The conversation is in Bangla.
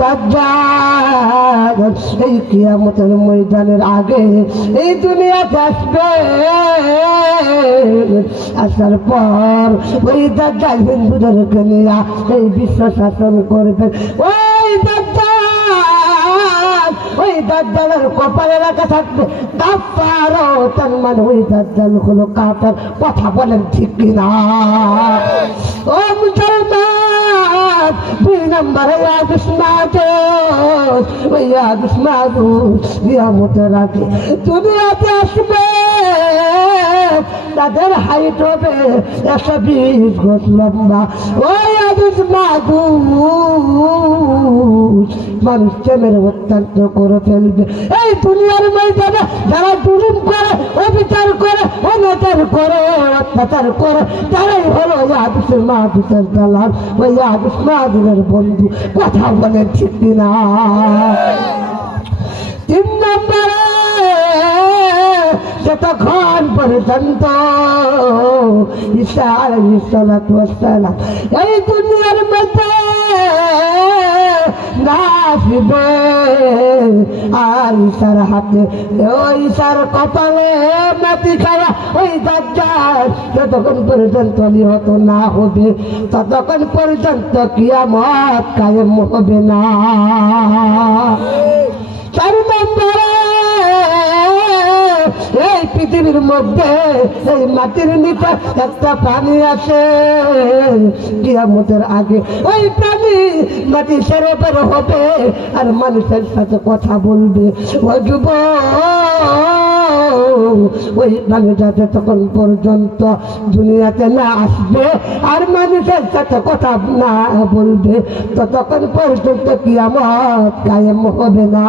দাজ্জাল এই কিয়ামতের ময়দানের আগে এই দুনিয়াতে আসবে। আসার পর ওই দাজ্জাল হিন্দুদেরকে নিয়ে এই বিশ্ব শাসন করবে। ওই দাজ্জালের কপালে রাখা থাকবে কাফারও, তার মানে ওই দাজ্জাল হলো কাফের। কথা বলেন ঠিক কিনা? ও মুসলমান, 2 নম্বরে কিয়ামতের আগে দুনিয়াতে আসবে। তাদের হাইট হবে 120 গজ লম্বা। ওই আদিস মাদুস মানুষ চেমের অত্যন্ত করে ফেলবে। এই দুনিয়ার ময়দানে যারা জুলুম করে, অবিচার করে, অনাচার করে, অত্যাচার করে, তারাই হলো আদিসের মাদুসের দালাল, ওই আদিস মাদুসের বন্ধু। কথা বলে ঠিক না? 3 নম্বরে যতক্ষণ পর্যন্ত ঈসা আলাইহিস সালাতু ওয়াস সালাম এই দুনিয়ার মধ্যে না আসবে, আর ঈসার হাতে ওই ঈসার কপালে মাটি খায়া ওই দাজ্জাল যতক্ষণ পর্যন্ত নিহত না হবে ততক্ষণ পর্যন্ত কিয়ামত কায়েম হবে না। 4 নম্বরে এই পৃথিবীর মধ্যে এই মাটির নিচে একটা প্রাণী আছে। কিয়ামতের আগে ওই প্রাণী মাটি সেরে বের হবে আর মানুষের সাথে কথা বলবে। ও যুবক, ওই মানুষটা যতক্ষণ পর্যন্ত দুনিয়াতে না আসবে আর মানুষের সাথে কথা না বলবে ততক্ষণ পর্যন্ত কিয়ামত কায়েম হবে না।